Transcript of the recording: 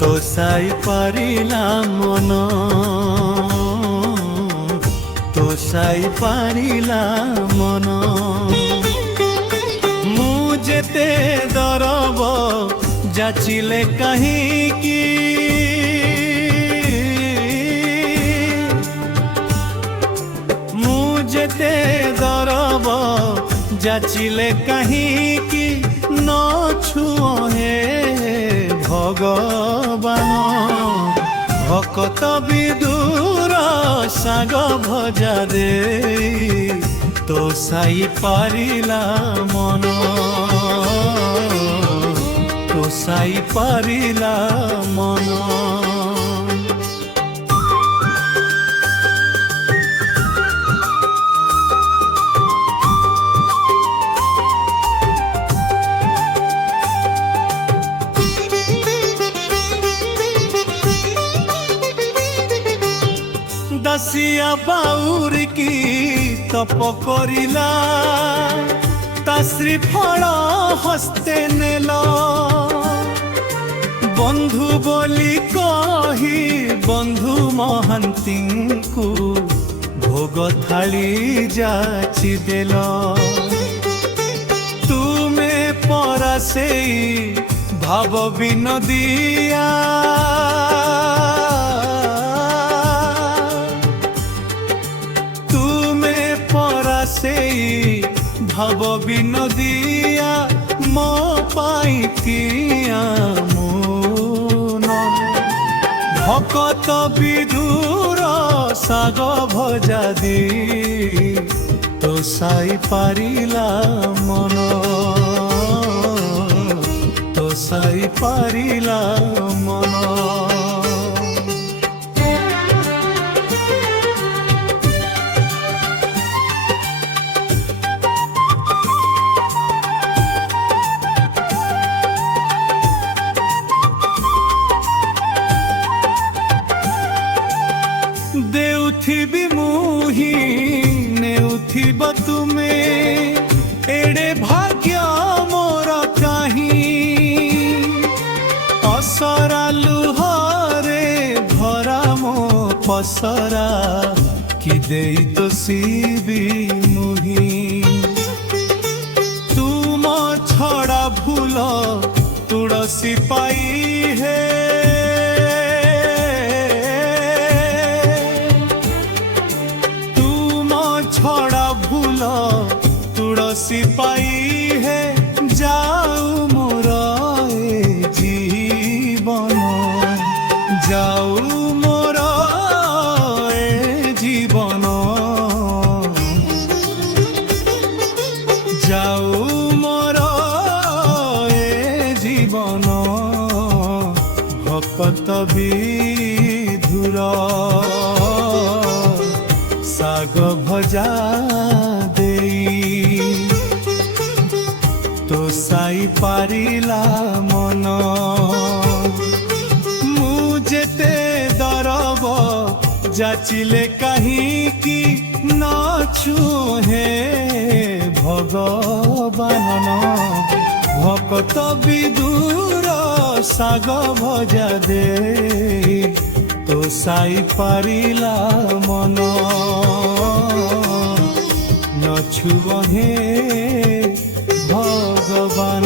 তো সাই পারিলা মন তো সাই পারিলা মন মু যেতে দরব যাচিলে কাহিকি মু যেতে দরব যাচিলে কাহিকি ন ছুঁহে ভগবান ভকত বিদুর শাগ ভজা দে তো সাই পারিলা মন তো সাই পারিলা মন দাসিয়া বাউর কি তপ করিলা তা শ্রীফল হস্তে নেল বন্ধু বলি কহি বন্ধু মহান্তিଙ୍କୁ ভোগ থাଳି যাচি দেল তুমে পরা সেই ভাব বিনোদিয়া সেই ভাব বিনোদিয়া মো পাই কিয়া মুন ভকত বিধুর শাগ ভজা দি তো সাই পারিলা মন তো সাই পারিলা মন দেউথিবি মুহি নেউথিব তুমে এড়ে ভাগ্য মোর কাহি অসরা লুহরে ভরা মো পসরা কি দেই তো শিবি মুহি তুম ছড়া ভুল তুলসী পাই হে ছড়া ভুল তুলসী পাই হে যাও মোর এ জীবন যাও মোর এ জীবন যাও মোর এ জীবন ভকত বিধুর শাগ ভজা দেই তো সাই পারিলা মন মু যেতে দরব যাচিলে কাহিকি ন ছুঁহে ভগবান ভকত বিদুর শাগ ভজা দে তো সাই পারিলা মন ন ছুঁহে ভগবান।